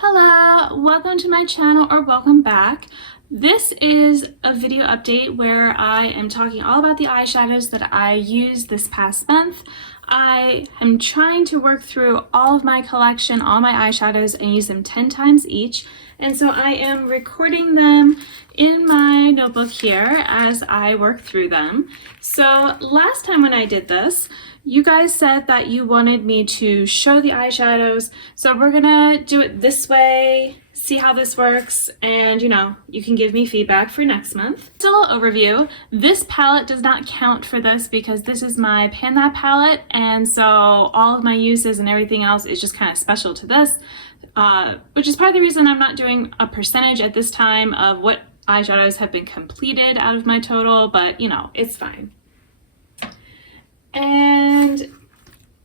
Hello, welcome to my channel or welcome back. This is a video update where I am talking all about the eyeshadows that I used this past month. I am trying to work through all of my collection, all my eyeshadows, and use them 10 times each. And so I am recording them in my notebook here as I work through them. So last time when I did this, you guys said that you wanted me to show the eyeshadows, so we're gonna do it this way, see how this works, and you can give me feedback for next month. Just a little overview. This palette does not count for this because this is my Pan That palette, and so all of my uses and everything else is just kind of special to this, which is part of the reason I'm not doing a percentage at this time of what eyeshadows have been completed out of my total, but it's fine. And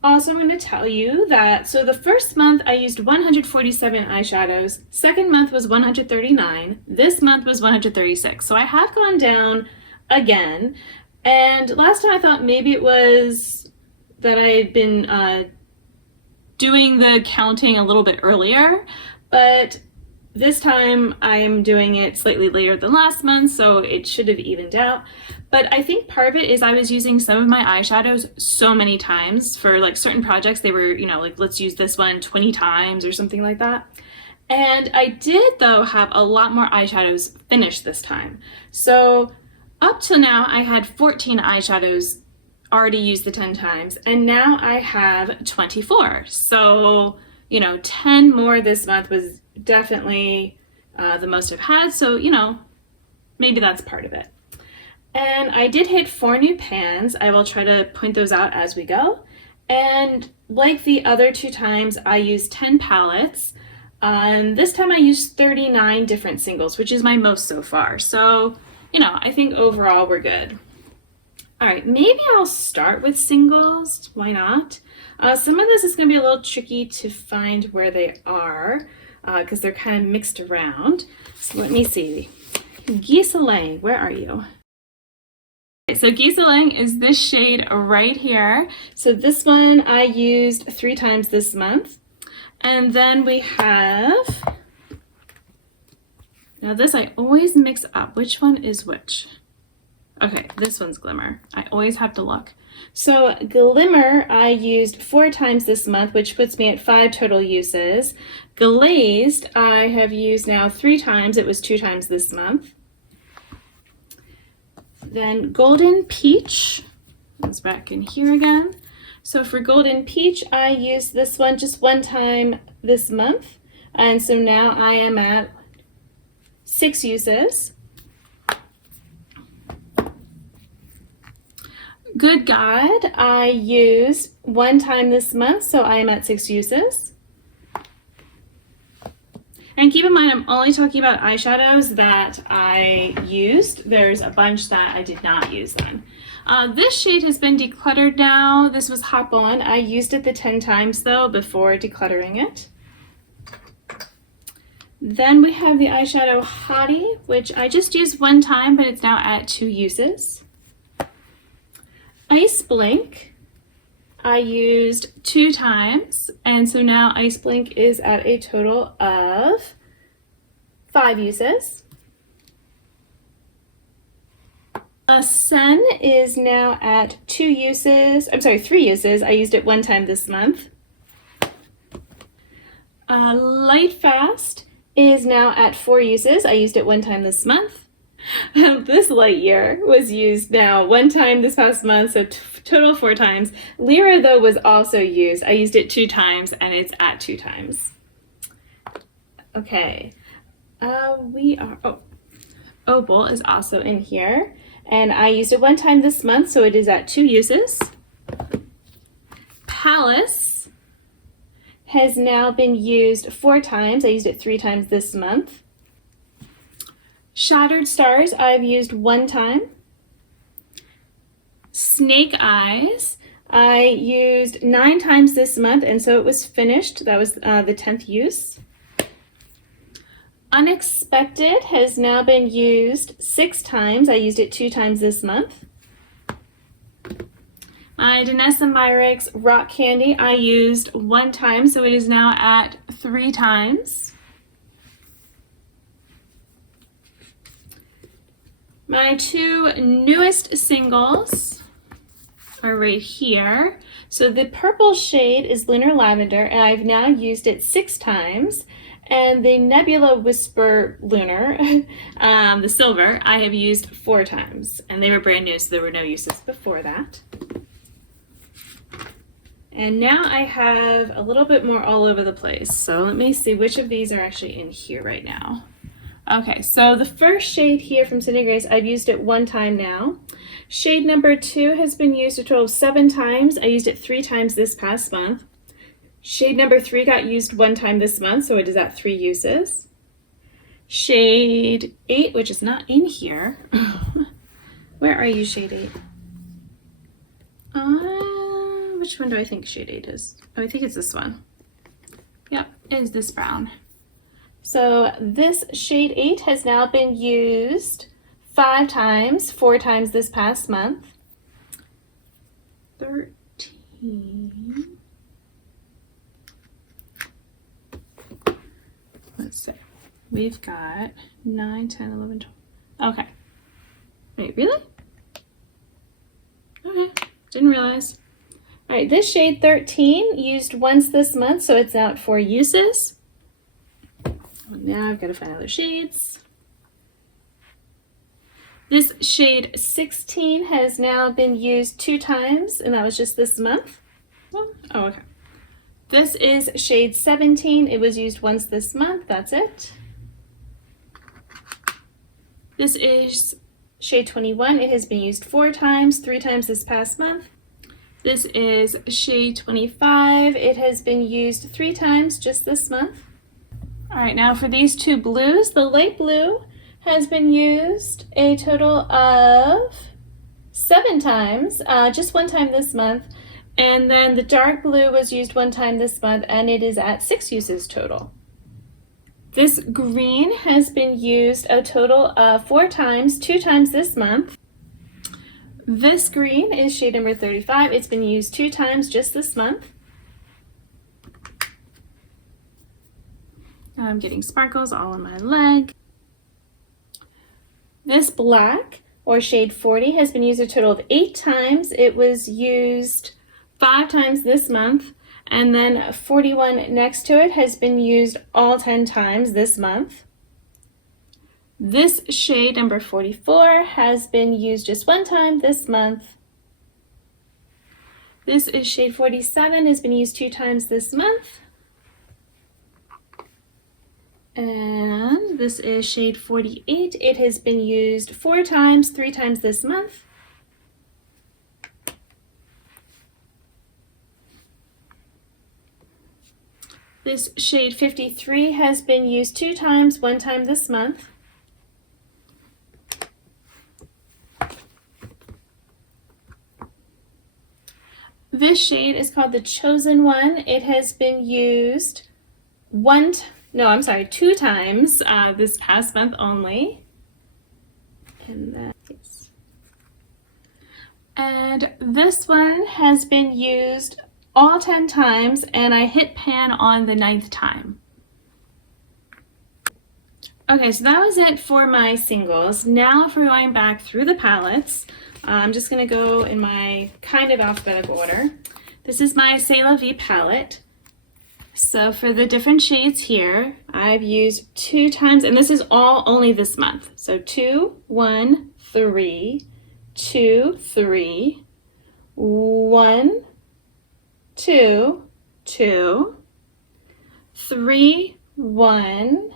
also I'm going to tell you that, so the first month I used 147 eyeshadows, second month was 139, this month was 136. So I have gone down again, and last time I thought maybe it was that I had been doing the counting a little bit earlier, but this time I'm doing it slightly later than last month, so it should have evened out. But I think part of it is I was using some of my eyeshadows so many times for like certain projects. They were, like let's use this one 20 times or something like that. And I did though have a lot more eyeshadows finished this time. So up till now I had 14 eyeshadows already used the 10 times, and now I have 24. So 10 more this month was definitely the most I've had, so maybe that's part of it. And I did hit 4 new pans. I will try to point those out as we go. And like the other 2 times, I used 10 palettes. This time I used 39 different singles, which is my most so far. So, I think overall we're good. All right, maybe I'll start with singles. Why not? Some of this is going to be a little tricky to find where they are because they're kind of mixed around. So let me see. Ghisolane, where are you? Okay, so Ghisolane is this shade right here. So this one I used 3 times this month. And then we have, now this I always mix up. Which one is which? Okay, this one's Glimmer. I always have to look. So Glimmer I used 4 times this month, which puts me at 5 total uses. Glazed I have used now 3 times. It was 2 times this month. Then Golden Peach, that's back in here again. So for Golden Peach, I used this one just 1 time this month. And so now I am at 6 uses. Good God, I used 1 time this month, so I am at 6 uses. And keep in mind, I'm only talking about eyeshadows that I used. There's a bunch that I did not use then. This shade has been decluttered now. This was Hop On. I used it the 10 times though before decluttering it. Then we have the eyeshadow Hottie, which I just used 1 time, but it's now at 2 uses. Ice Blink, I used 2 times, and so now Ice Blink is at a total of 5 uses. Sen is now at 2 uses, I'm sorry, 3 uses. I used it 1 time this month. Light Fast is now at 4 uses. I used it 1 time this month. This Light Year was used now 1 time this past month, so total 4 times. Lyra though was also used. I used it 2 times and it's at 2 times. Okay, we are, Opal is also in here, and I used it 1 time this month, so it is at 2 uses. Palace has now been used 4 times. I used it 3 times this month. Shattered Stars I've used 1 time. Snake Eyes I used 9 times this month, and so it was finished. That was the 10th use. Unexpected has now been used 6 times. I used it 2 times this month. My Danessa Myricks Rock Candy I used 1 time, so it is now at 3 times. My two newest singles are right here. So the purple shade is Lunar Lavender, and I've now used it 6 times. And the Nebula Whisper Lunar, the silver, I have used 4 times. And they were brand new, so there were no uses before that. And now I have a little bit more all over the place. So let me see which of these are actually in here right now. Okay, so the first shade here from Cindy Grace, I've used it 1 time now. Shade number 2 has been used a total of 7 times. I used it 3 times this past month. Shade number 3 got used 1 time this month, so it is at 3 uses. Shade 8, which is not in here. Where are you, shade 8? Which one do I think shade 8 is? Oh, I think it's this one. Yep, it is this brown. So this shade 8 has now been used 5 times, 4 times this past month. 13. Let's see. We've got 9, 10, 11, 12. Okay. Wait, really? Okay, didn't realize. All right, this shade 13 used once this month, so it's out 4 uses. Now I've got to find other shades. This shade 16 has now been used 2 times, and that was just this month. Oh, okay. This is shade 17. It was used once this month. That's it. This is shade 21. It has been used 4 times, 3 times this past month. This is shade 25. It has been used 3 times just this month. All right, now for these 2 blues, the light blue has been used a total of 7 times, just 1 time this month. And then the dark blue was used 1 time this month, and it is at 6 uses total. This green has been used a total of 4 times, 2 times this month. This green is shade number 35. It's been used 2 times just this month. Now I'm getting sparkles all on my leg. This black, or shade 40, has been used a total of 8 times. It was used 5 times this month, and then 41 next to it has been used all 10 times this month. This shade number 44 has been used just 1 time this month. This is shade 47, has been used 2 times this month. And this is shade 48. It has been used 4 times, 3 times this month. This shade 53 has been used 2 times, 1 time this month. This shade is called the Chosen One. It has been used 2 times this past month only. And this one has been used all 10 times, and I hit pan on the 9th time. Okay, so that was it for my singles. Now if we're going back through the palettes, I'm just gonna go in my kind of alphabetical order. This is my C'est La Vie palette. So for the different shades here, I've used 2 times, and this is all only this month. So 2, 1, 3, 2, 3, 1, 2, 2, 3, 1,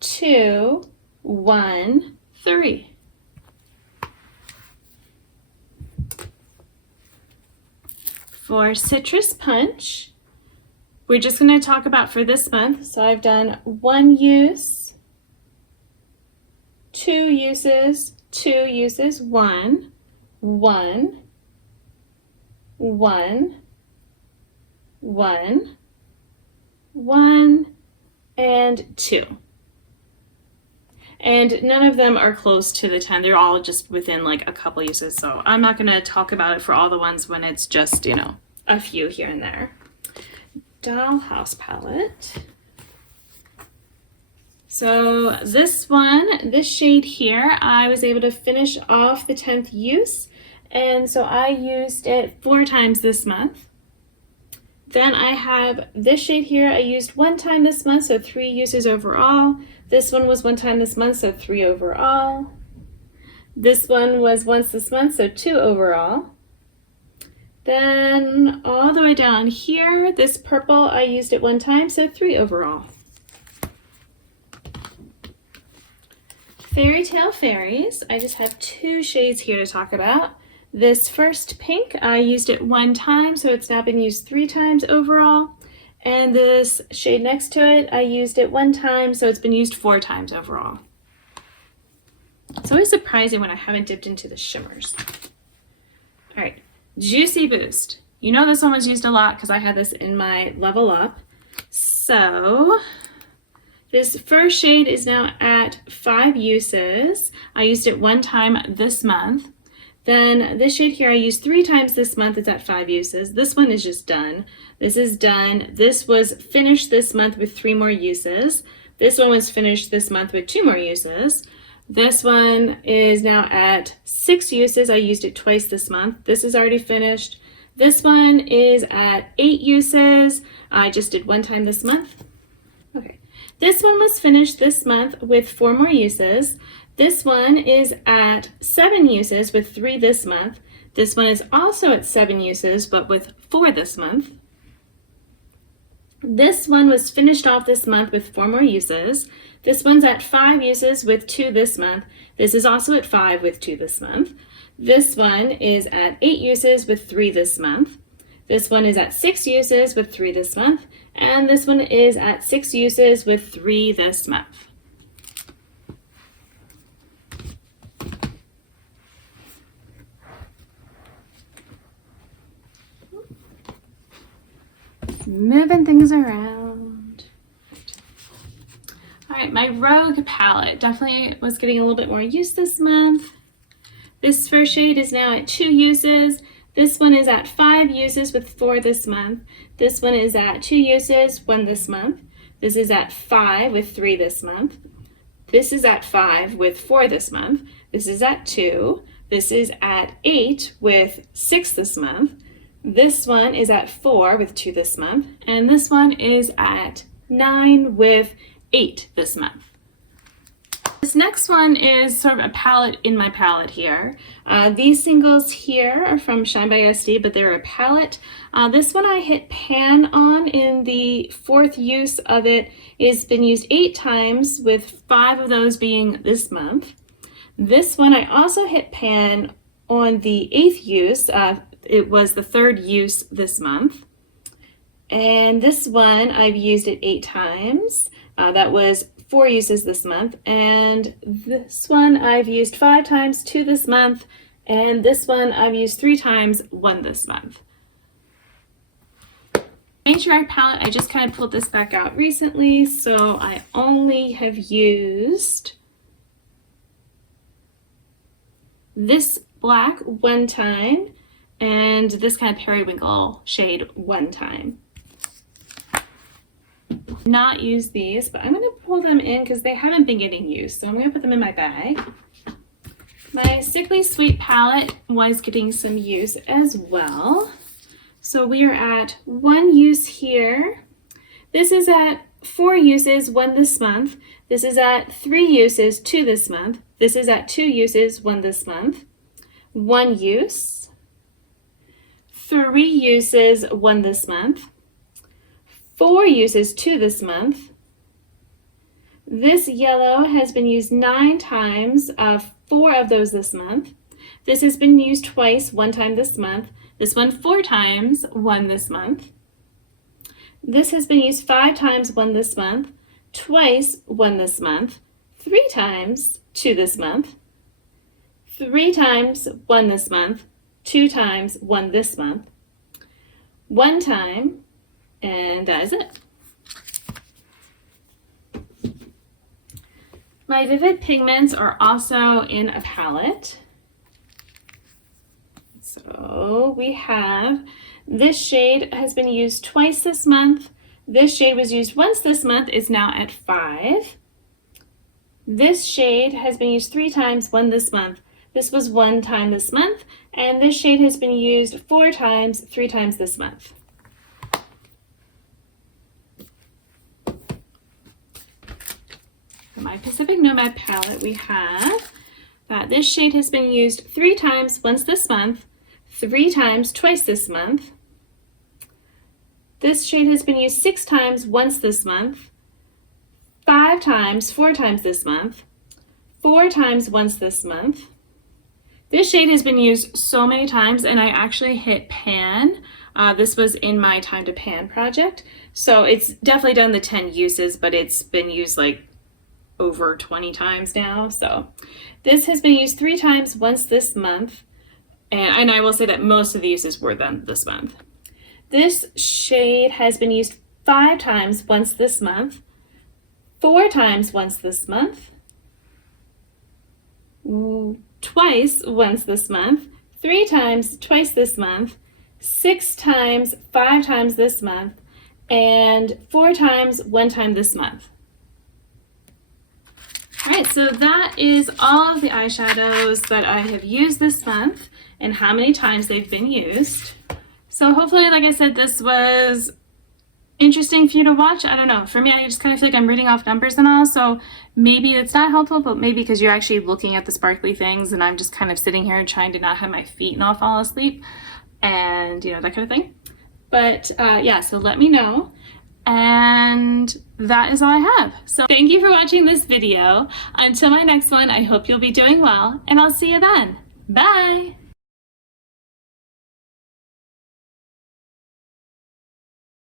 2, 1, 3. For Citrus Punch, we're just going to talk about for this month. So I've done 1 use, 2 uses, 2 uses, 1, 1, 1, 1, 1, and 2. And none of them are close to the 10. They're all just within like a couple uses. So I'm not going to talk about it for all the ones when it's just, you know, a few here and there. Dollhouse palette. So this shade here, I was able to finish off the 10th use, and so I used it 4 times this month. Then I have this shade here, I used 1 time this month, so 3 uses overall. This one was 1 time this month, so 3 overall. This one was once this month, so 2 overall. Then all the way down here, this purple, I used it 1 time, so 3 overall. Fairy Tale Fairies, I just have 2 shades here to talk about. This first pink, I used it 1 time, so it's now been used 3 times overall. And this shade next to it, I used it 1 time, so it's been used 4 times overall. It's always surprising when I haven't dipped into the shimmers. All right, Juicy Boost. You know this one was used a lot because I had this in my Level Up. So this first shade is now at 5 uses. I used it 1 time this month. Then this shade here I used 3 times this month. It's at 5 uses. This one is just done. This is done. This was finished this month with 3 more uses. This one was finished this month with 2 more uses. This one is now at 6 uses. I used it twice this month. This is already finished. This one is at 8 uses. I just did 1 time this month. Okay. This one was finished this month with 4 more uses. This one is at 7 uses with 3 this month. This one is also at 7 uses but with 4 this month. This one was finished off this month with 4 more uses. This one's at 5 uses with 2 this month. This is also at 5 with 2 this month. This one is at 8 uses with 3 this month. This one is at 6 uses with 3 this month. And this one is at 6 uses with 3 this month. Moving things around. All right, my Rogue palette definitely was getting a little bit more use this month. This first shade is now at 2 uses. This one is at 5 uses with 4 this month. This one is at 2 uses, 1 this month. This is at 5 with 3 this month. This is at 5 with 4 this month. This is at 2. This is at 8 with 6 this month. This one is at 4 with 2 this month, and this one is at 9 with 8 this month. This next one is sort of a palette in my palette here. These singles here are from Shine by SD, but they're a palette. This one I hit pan on in the 4th use of it. It's been used 8 times, with 5 of those being this month. This one I also hit pan on the 8th use. It was the 3rd use this month. And this one I've used it 8 times. That was 4 uses this month. And this one I've used 5 times, 2 this month. And this one I've used 3 times, 1 this month. Matriarch palette, I just kind of pulled this back out recently, so I only have used this black 1 time and this kind of periwinkle shade 1 time. Not use these, but I'm going to pull them in because they haven't been getting used, so I'm going to put them in my bag. My Sickly Sweet palette was getting some use as well. So we are at 1 use here. This is at 4 uses, 1 this month. This is at 3 uses, 2 this month. This is at 2 uses, 1 this month. 1 use. 3 uses, 1 this month. 4 uses, 2 this month. This yellow has been used 9 times, 4 of those this month. This has been used twice, 1 time this month. This one 4 times, 1 this month. This has been used 5 times, 1 this month. Twice, 1 this month. 3 times, 2 this month. 3 times, 1 this month. 2 times, 1 this month. 1 time, and that is it. My Vivid Pigments are also in a palette. So we have, this shade has been used twice this month. This shade was used once this month, is now at 5. This shade has been used 3 times, one this month. This was 1 time this month, and this shade has been used 4 times, 3 times this month. For my Pacific Nomad palette, we have that this shade has been used 3 times, once this month, 3 times, twice this month. This shade has been used 6 times, once this month, 5 times, 4 times this month, 4 times, once this month. This shade has been used so many times, and I actually hit pan. This was in my Time to Pan project, so it's definitely done the 10 uses, but it's been used like over 20 times now. So this has been used 3 times, once this month, and I will say that most of the uses were done this month. This shade has been used 5 times, once this month, 4 times, once this month, twice, once this month, 3 times, twice this month, 6 times, 5 times this month, and 4 times, 1 time this month. All right, so that is all of the eyeshadows that I have used this month and how many times they've been used. So hopefully, like I said, this was interesting for you to watch. I don't know. For me, I just kind of feel like I'm reading off numbers and all, so maybe it's not helpful, but maybe because you're actually looking at the sparkly things and I'm just kind of sitting here trying to not have my feet not fall asleep and, you know, that kind of thing. But yeah, so let me know. And that is all I have. So thank you for watching this video. Until my next one, I hope you'll be doing well, and I'll see you then. Bye!